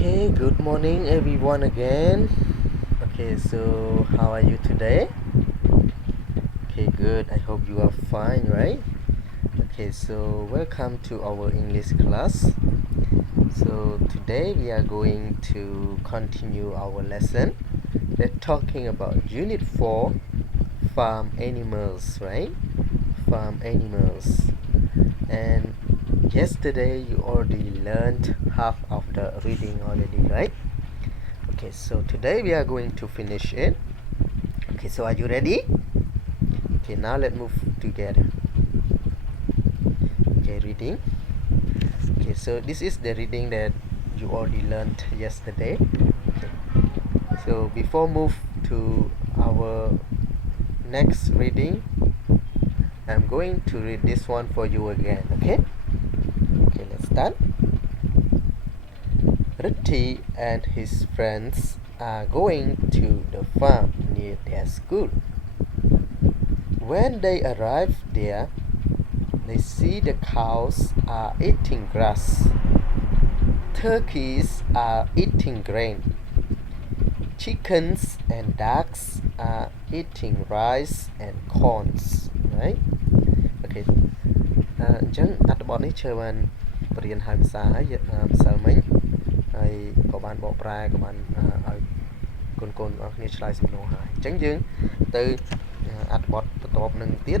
Okay, good morning everyone again. Okay, so how are you today? Okay, good. I hope you are fine, right? Okay, so welcome to our English class. So today we are going to continue our lesson. We're talking about Unit 4, Farm Animals, right? Farm Animals. And yesterday you already learned half of the reading already, right? Okay, so today we are going to finish it. Okay, so are you ready? Okay, now let's move together. Okay, reading. Okay, so this is the reading that you already learned yesterday. Okay, so before move to our next reading, I'm going to read this one for you again. Okay, let's start. Ritti and his friends are going to the farm near their school. When they arrive there, they see the cows are eating grass. Turkeys are eating grain. Chickens and ducks are eating rice and corns, right? Okay. អញ្ចឹងអត្ថបទនេះជឿបានបរៀនហើយភាសាហើយម្សិលមិញហើយក៏បានបកប្រែក៏បានឲ្យកូនៗរបស់គ្នាឆ្លើយសំណួរហើយអញ្ចឹងយើងទៅអត្ថបទបន្ទាប់នឹងទៀត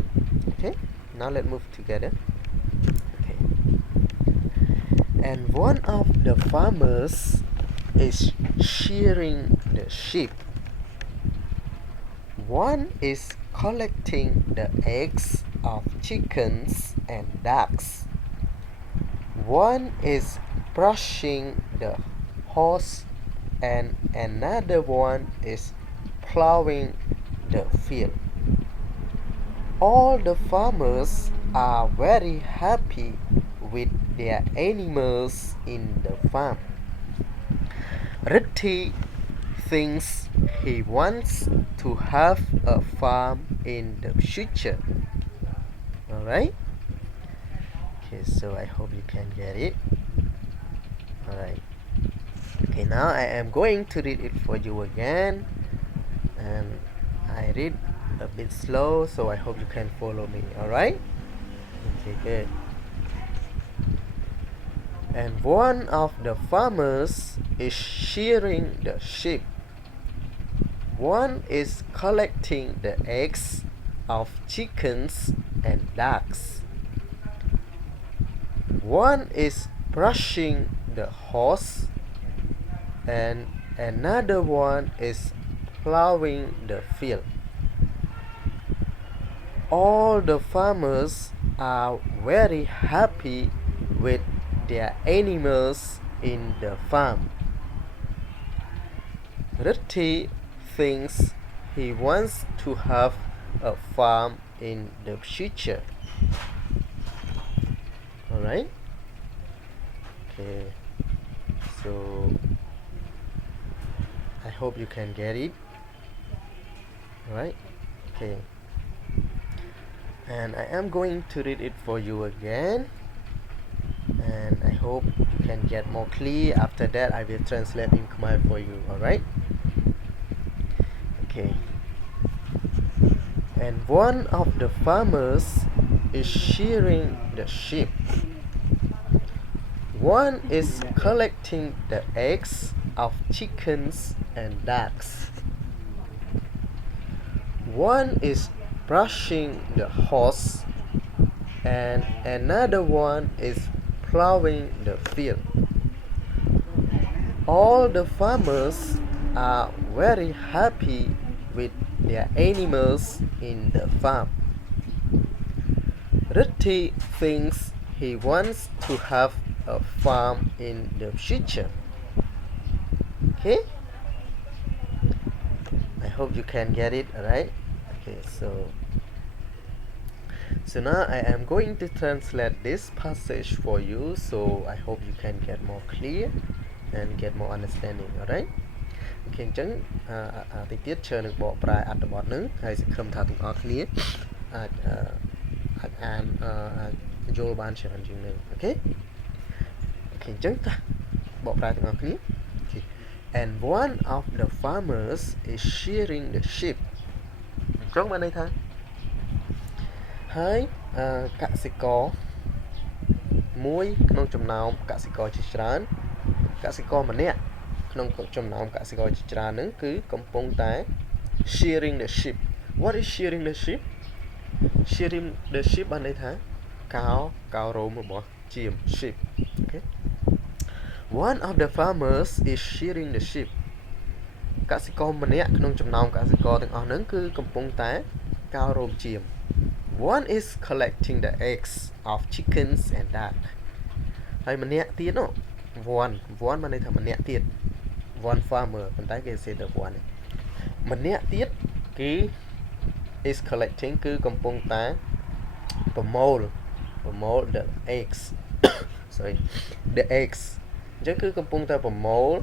Okay, now let's move together. Okay. And one of the farmers is shearing the sheep. One is collecting the eggs of chickens and ducks. One is brushing the horse and another one is plowing the field. All the farmers are very happy with their animals in the farm. Ritti thinks he wants to have a farm in the future. Alright? Okay, so I hope you can get it. Alright. Okay, now I am going to read it for you again. And I read a bit slow, so I hope you can follow me. Alright? Okay, good. And one of the farmers is shearing the sheep. One is collecting the eggs of chickens and ducks. One is brushing the horse and another one is plowing the field. All the farmers are very happy with their animals in the farm. Ritti thinks he wants to have a farm in the future. Alright? Okay, so I hope you can get it. Alright? Okay. And I am going to read it for you again. And I hope you can get more clear. After that, I will translate in Khmer for you. Alright? Okay. And one of the farmers is shearing the sheep. One is collecting the eggs of chickens and ducks. One is brushing the horse and another one is plowing the field. All the farmers are very happy with their animals in the farm. Ritti thinks he wants to have a farm in the future. Okay? I hope you can get it, alright? Okay, so now I am going to translate this passage for you, so I hope you can get more clear and get more understanding. Alright? Okay, អញ្ចឹងតិចទៀតឈើនឹងបកប្រែអត្ថបទហ្នឹងហើយសង្ឃឹមថាទាំងអស់គ្នាអាចអានយល់បានច្រើនជាងនេះ. Okay? Okay, អញ្ចឹងតោះបកប្រែទាំងអស់គ្នា and one of the farmers is shearing the sheep ចង់បានន័យថាហើយកសិករមួយក្នុងចំណោមកសិករជាច្រើនកសិករម្នាក់ក្នុងចំណោមកសិករជាច្រើនហ្នឹងគឺកំពុងតែ shearing the sheep what is shearing the sheep shearing the sheep បានន័យថាកោររោមរបស់ជាម sheep okay one of the farmers is shearing the sheep កសិករម្នាក់ក្នុងចំណោមកសិករទាំងអស់ហ្នឹងគឺកំពុងតែកោររោមជាម one is collecting the eggs of chickens and duck ហើយម្នាក់ទៀតនោះ one បានន័យថាម្នាក់ទៀត one farmer ប៉ុន្តែគេសេតែ one ម្នាក់ទៀតគឺ is collecting គឺកំពុងតែប្រមូល the eggs sorry the eggs អញ្ចឹងគឺកំពុងតែប្រមូល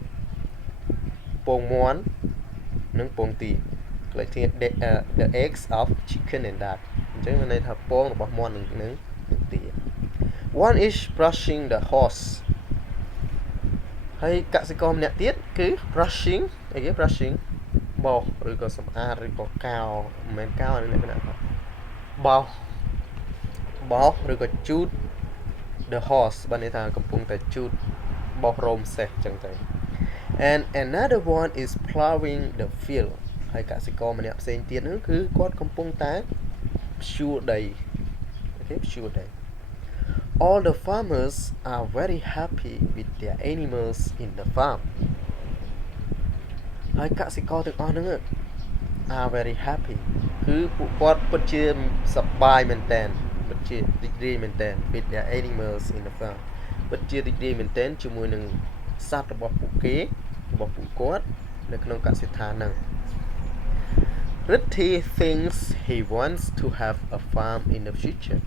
ពងមាន់និងពងទា collecting the eggs of chicken and duck អញ្ចឹងមានន័យថាពងរបស់មាន់និងទា one is brushing the horse ហើយកសិករម្នាក់ទៀតគឺ brushing អីគេ brushing បោសឬក៏សម្អាតឬក៏កោមិនមែនកោលក្ខណៈបោសឬក៏ជូត the horse បានន័យថាកំពុងតែជូតបោសរោមសេះចឹងទៅ and another one is plowing the field ហើយកសិករម្នាក់ផ្សេងទៀតនោះគឺគាត់កំពុងតែភ្ជួរដីអូខេភ្ជួរដី all the farmers are very happy with their animals in the farm ហើយកសិករទាំងអស់ហ្នឹង are very happy គឺពួកគាត់ពិតជាសប្បាយមែនតើពិតជារីករាយមែនតើ with their animals in the farm ពិតជារីករាយមែនតើជាមួយនឹងសត្វរបស់ពួកគាត់នៅក្នុងកសិដ្ឋានហ្នឹង Ritti thinks he wants to have a farm in the future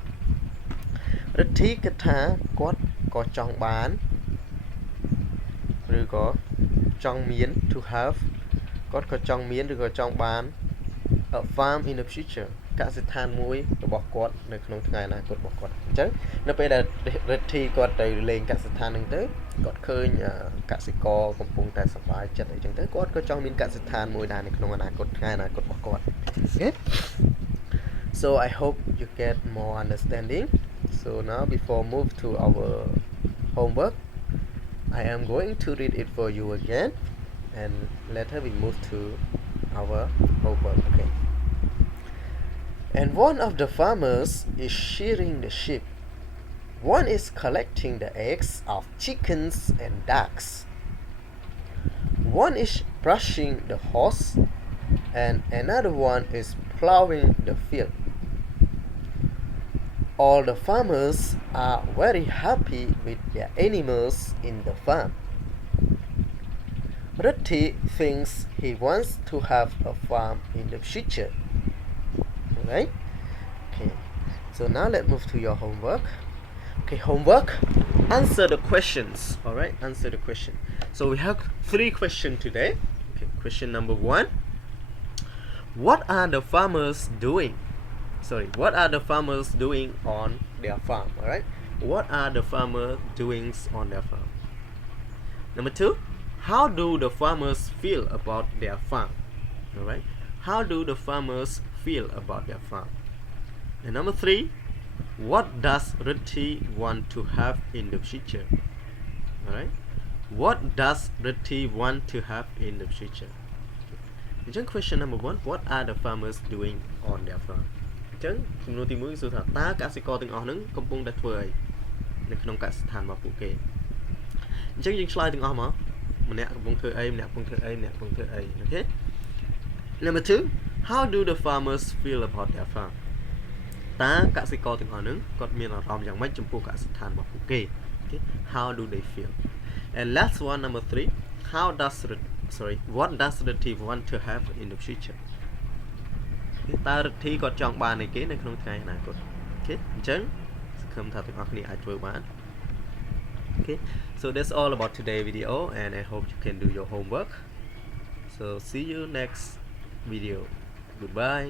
Ritti គិតថាគាត់ក៏ចង់បានឬក៏ចង់មាន to have គាត់ក៏ចង់មានឬក៏ចង់បាន a farm in the future កសិដ្ឋានមួយរបស់គាត់នៅក្នុងថ្ងៃអនាគតរបស់គាត់អញ្ចឹងនៅពេលដែល Ritti គាត់ទៅលេងកសិដ្ឋានហ្នឹងទៅគាត់ឃើញកសិករកំពុងតែសប្បាយចិត្តអីចឹងទៅគាត់ក៏ចង់មានកសិដ្ឋានមួយដែរនៅក្នុងអនាគតថ្ងៃអនាគតរបស់គាត់ Okay so I hope you get more understanding so now before move to our homework I am going to read it for you again and later we move to our homework okay and one of the farmers is shearing the sheep one is collecting the eggs of chickens and ducks one is brushing the horse and another one is plowing the field all the farmers are very happy with their animals in the farm Ritti thinks he wants to have a farm in the future alright okay so now let's move to your homework okay homework answer the questions alright answer the question so we have 3 questions today okay question number 1 what are the farmers doing what are the farmers doing on their farm alright what are the farmers doing on their farm number 2 how do the farmers feel about their farm alright how do the farmers feel about their farm and number 3 what does Ritti want to have in the future alright what does Ritti want to have in the future អញ្ចឹង question number 1 what are the farmers doing on their farm អញ្ចឹងសំណួរទី1សួរថាតើកសិករទាំងអស់ហ្នឹងកំពុងតែធ្វើអីនៅក្នុងកសិដ្ឋានរបស់ពួកគេអញ្ចឹងយើងឆ្លើយទាំងអស់មកម្នាក់កំពុងធ្វើអីម្នាក់កំពុងធ្វើអីម្នាក់កំពុងធ្វើអីអូខេ number 2 how do the farmers feel about their farm តើកសិករទាំងអស់ហ្នឹងគាត់មានអារម្មណ៍យ៉ាងម៉េចចំពោះកសិដ្ឋានរបស់ពួកគេ okay how do they feel and last one number 3 what does Ritti want to have in the future តើ Ritti គាត់ចង់បានអីគេនៅក្នុងថ្ងៃអនាគតអូខេអញ្ចឹងសង្ឃឹមថាទាំងអស់គ្នាអាចធ្វើបាន okay so that's all about today's video and I hope you can do your homework so see you next video goodbye